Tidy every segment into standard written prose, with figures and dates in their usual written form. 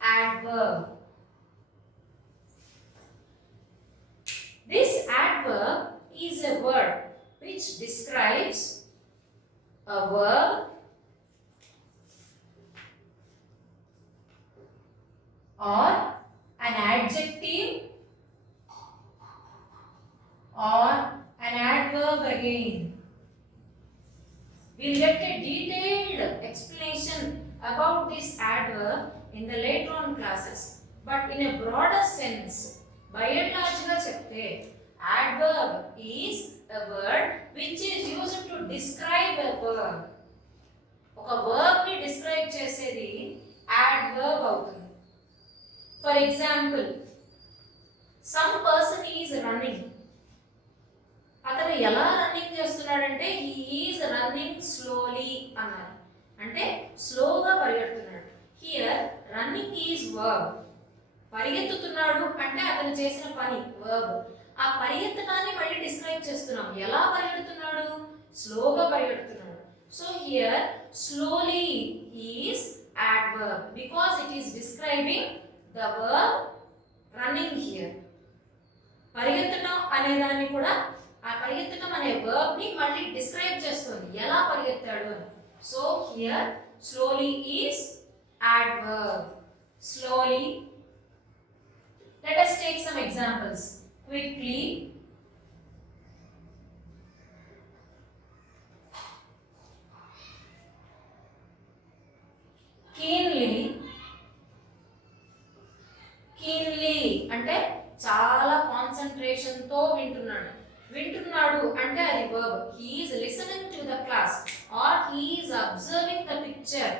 adverb. This adverb is a word which describes a verb or an adjective or an adverb again. We'll get a detailed explanation about this adverb in the later on classes. But in a broader sense, by and large ga chepte, adverb is a word which is used to describe a verb. ఒక verb ని describe చేసేది adverb అవుతుంది. For example, some person is running. అతను ఎలా రన్నింగ్ చేస్తున్నాడంటే he is running slowly అన్నారు. అంటే స్లోగా పరిగెడుతున్నాడు. Here running is verb. పరిగెత్తుతున్నాడు అంటే అతను చేసిన పని verb. ఆ పరిగెత్తడాన్ని మళ్ళీ డిస్క్రైబ్ చేస్తున్నాం. ఎలా పరిగెడుతున్నాడు? స్లోగా పరిగెడుతున్నాడు. So here slowly is adverb because it is describing the verb running here. పరిగెత్తడం అనే దాన్ని కూడా ఆ పరిగెత్తడం అనే verb ని మళ్ళీ డిస్క్రైబ్ చేస్తుంది. ఎలా పరిగెత్తాడు అని. So here slowly is adverb. Slowly. Let us take some examples. Quickly, keenly. Keenly అంటే చాలా కాన్సంట్రేషన్ తో వింటున్నాడు. వింటున్నాడు అంటే అది verb. He is listening to the class or he is observing the picture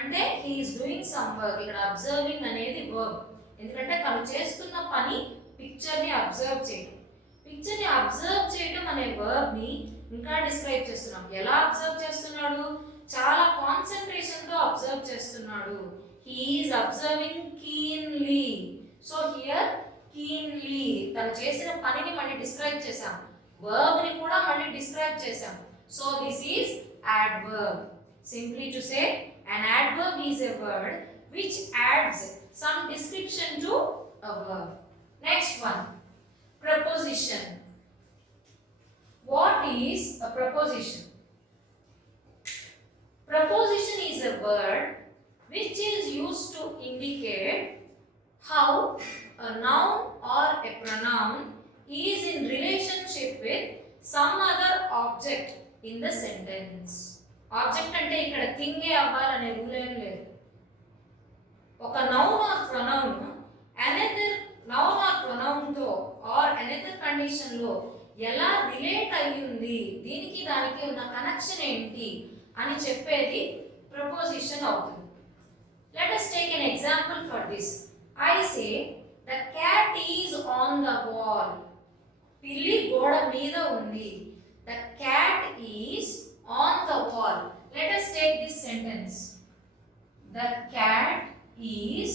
అంటే he is doing some work. ఇక్కడ observing అనేది verb. ఎందుకంటే తను చేస్తున్న పని పిక్చర్ ని అబ్జర్వ్ చేయడం. పిక్చర్ ని అబ్జర్వ్ చేయడం అనే verb ని ఇంకా డిస్క్రైబ్ చేస్తున్నాం. ఎలా అబ్జర్వ్ చేస్తున్నాడు? చాలా కాన్సంట్రేషన్ తో అబ్జర్వ్ చేస్తున్నాడు. He is observing keenly. So here keenly తను చేసిన పనిని మళ్ళీ డిస్క్రైబ్ చేసాం. verb ని కూడా మళ్ళీ డిస్క్రైబ్ చేసాం. So this is adverb. Simply to say, an adverb is a word which adds some description to a verb. Next one, preposition. What is a preposition? Preposition is a word which is used to indicate how a noun or a pronoun is in relationship with some other object in the sentence. Object అంటే ఇక్కడ థింగ్ ఏ అవ్వాలనే రూల్ ఏం లేదు. ఒక noun are pronoun another noun are pronoun తో are another condition లో ఎలా రిలేట్ అయ్యింది, దీనికి దానికి ఉన్న కనెక్షన్ ఏంటి అని చెప్పేది ప్రపోజిషన్ అవుతుంది. Let us take an example for this. I say the cat is on the wall. పిల్లి గోడ మీద ఉంది. The cat is on the wall. Let us take this sentence. The cat is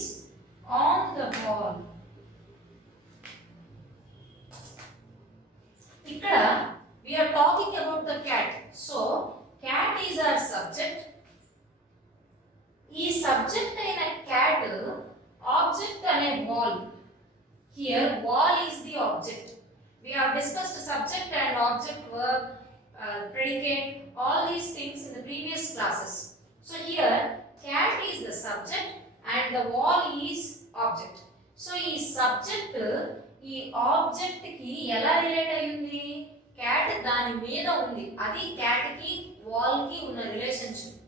on the wall. ఇక్కడ we are talking about the cat. So cat is our subject. ఈ సబ్జెక్ట్ అయిన cat object అనే wall. Here wall is the object. We have discussed subject and object, verb, predicate, all these things in the previous classes. So here cat is the subject and the wall is object. So ఈ subject ఈ ఆబ్జెక్ట్ కి ఎలా రిలేట్ అయ్యింది? cat దాని మీద ఉంది. అది cat కి wall కి ఉన్న relationship.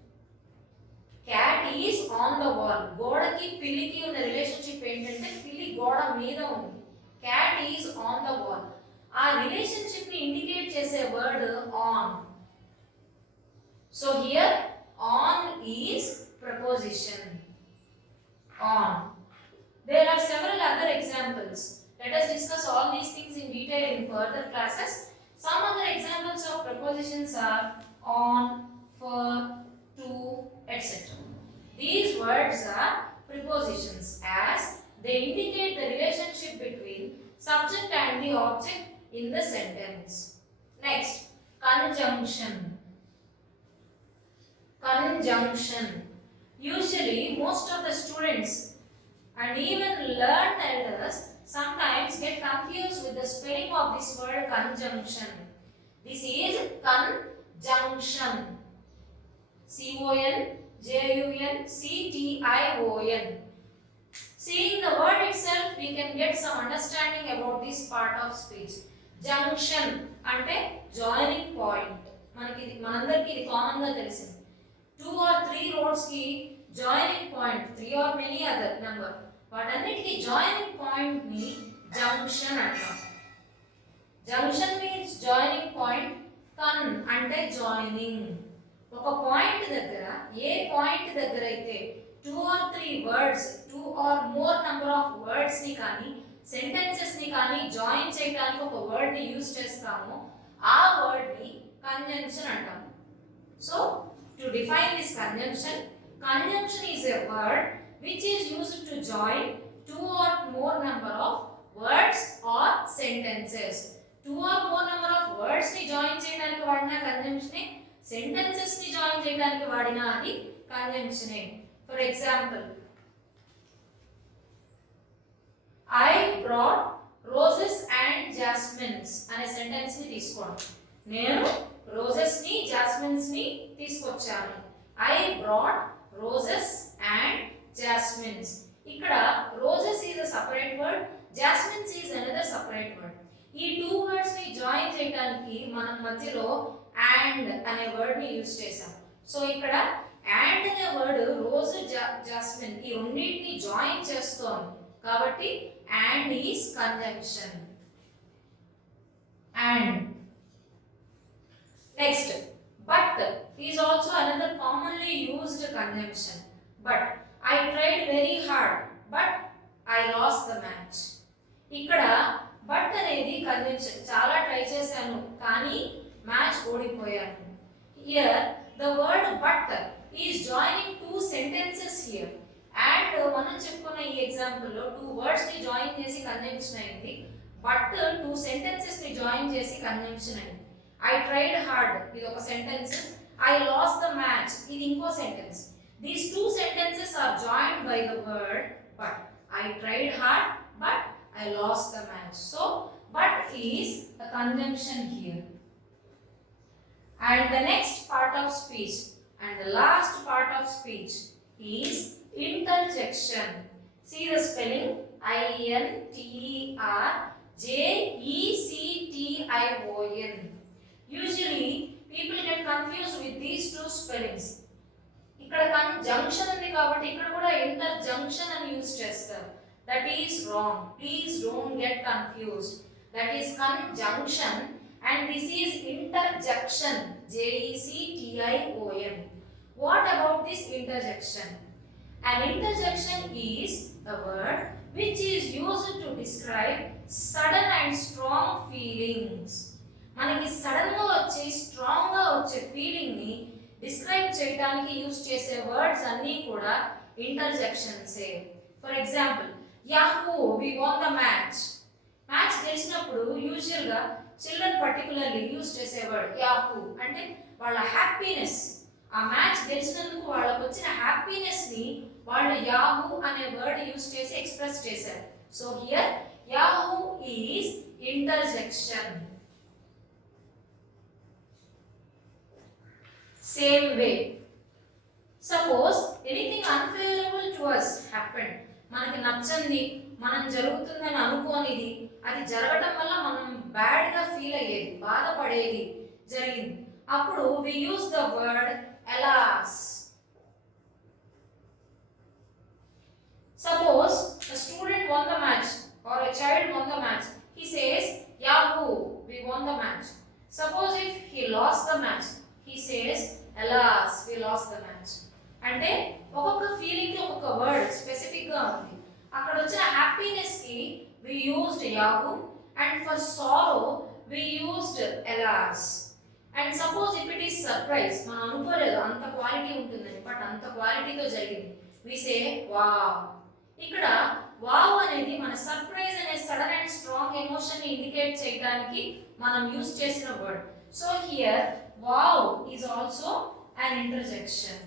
cat is on the wall. గోడకి పిల్లికి ఉన్న రిలేషన్షిప్ ఏంటంటే పిల్లి గోడ మీద ఉంది. cat is on the wall. ఆ రిలేషన్షిప్ ని ఇండికేట్ చేసే word on. So here on is preposition. On. There are several other examples. Let us discuss all these things in detail in further classes. Some other examples of prepositions are on, for, to, etc. These words are prepositions as they indicate the relationship between subject and the object in the sentence. Next, conjunction. Conjunction. Usually most of the students and even learned elders sometimes get confused with the spelling of this word conjunction. This is conjunction. CONJUNCTION. Seeing the word itself, we can get some understanding about this part of speech. Junction అంటే joining point. మనందరికీ ఇది కామన్ గా తెలిసింది. 2 or 3 roads కి joining point, 3 or many other number. వాటన్నిటికీ joining point ని junction అంటాం. Junction means joining point. Con అంటే joining. ఒక పాయింట్ దగ్గర ఏ పాయింట్ దగ్గర అయితే 2 or 3 words, 2 or more number of words ని కానీ సెంటెన్సెస్ ని కానీ జాయిన్ చేయడానికి ఒక వర్డ్ ని యూస్ చేస్తామో ఆ వర్డ్ ని కంజంక్షన్ అంటాము. So to define this conjunction, conjunction is a word which is used to join 2 or more number of words or sentences. 2 or more number of words ని జాయిన్ చేయడానికి వాడిన కంజంక్షన్, సెంటెన్సెస్ ని జాయిన్ చేయడానికి వాడిన అది conjunction. For example, I brought roses and jasmines అనే సెంటెన్స్ ని తీసుకోండి. నేను రోజెస్ ని జాస్మిన్స్ ని తీసుకొచ్చాను. I brought roses and jasmines. ఇక్కడ roses is a separate word, jasmines is another separate word. ఈ టూ వర్డ్స్ ని జాయిన్ చేయడానికి మనం మధ్యలో and అనే వర్డ్ ని యూస్ చేసాం. సో ఇక్కడ and అనే వర్డ్ రోజ్ జాస్మిన్ ఈ రెండింటిని జాయిన్ చేస్తోంది కాబట్టి and is conjunction. And next, but is also another commonly used conjunction. But I tried very hard but I lost the match. ఇక్కడ but అనేది conjunction. చాలా ట్రై చేశాను కానీ మ్యాచ్ ఓడిపోయాను. Here the word but is joining two sentences here. And మనం చెప్పుకున్న ఈ ఎగ్జాంపుల్ లో 2 వర్డ్స్ ని జాయిన్ చేసి కంజంక్షన్ అయింది, బట్ 2 సెంటెన్సెస్ ని జాయిన్ చేసి కంజంక్షన్ అయింది. I tried hard ఇది ఒక sentence, I lost the match ఇది ఇంకో sentence. These 2 sentences are joined by the word but. I tried hard but I lost the match. So but is a conjunction here. And the next part of speech and the last part of speech is interjection. See the spelling, interjection. Usually people get confused with these two spellings. ఇక్కడ conjunction ఉంది కాబట్టి ఇక్కడ కూడా interjunction అని యూస్ చేస్తారు. That is wrong. Please don't get confused. That is conjunction and this is interjection. JECTION. What about this interjection? An interjection is a word which is used to describe sudden and strong feelings. మనకి సడన్ గా వచ్చే స్ట్రాంగ్ గా వచ్చే ఫీలింగ్ ని డిస్క్రైబ్ చేయడానికి యూస్ చేసే words అన్నీ కూడా ఇంటర్జెక్షన్సే. For example, yahoo we won the match. Match గెలిచినప్పుడు యూజువల్ గా చిల్డ్రన్ పర్టికులర్లీ యూస్ చేసే వర్డ్ యాహూ అంటే వాళ్ళ హ్యాపీనెస్, ఆ మ్యాచ్ గెలిచినందుకు వాళ్ళకు వచ్చిన హ్యాపీనెస్ ని వాళ్ళు యాహూ అనే వర్డ్ యూస్ చేసి ఎక్స్ప్రెస్ చేశారు. So here Yahoo is interjection. Same way, suppose anything unfavorable to us happened. మనకి నచ్చంది, మనం జరుగుతుందని అనుకోనిది, అది జరగడం వల్ల మనం బ్యాడ్ గా ఫీల్ అయ్యేది, బాధపడేది జరిగింది. అప్పుడు we use the word alas. Suppose a student won the match or a child won the match. He says, Yahoo, we won the match. Suppose if he lost the match, he says, alas, we lost the match. అంటే ఒక్కొక్క ఫీలింగ్ కి ఒక్కొక్క word specific గా ఉంది. అక్కడ వచ్చిన హ్యాపీనెస్ కి we used Yahoo and for sorrow we used alas. And suppose if it is surprise, మనం అనుకోలేదు అంత క్వాలిటీ ఉంటుందని, బట్ అంత క్వాలిటీతో జరిగింది, we say wow. ఇక్కడ వావ్ అనేది మన సర్ప్రైజ్ అనే సడన్ అండ్ స్ట్రాంగ్ ఎమోషన్ ని ఇండికేట్ చేయడానికి మనం యూస్ చేసిన word. So here wow is also an interjection.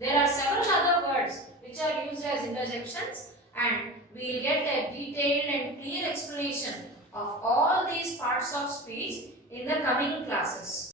There are several other words which are used as interjections and we will get a detailed and clear explanation of all these parts of speech in the coming classes.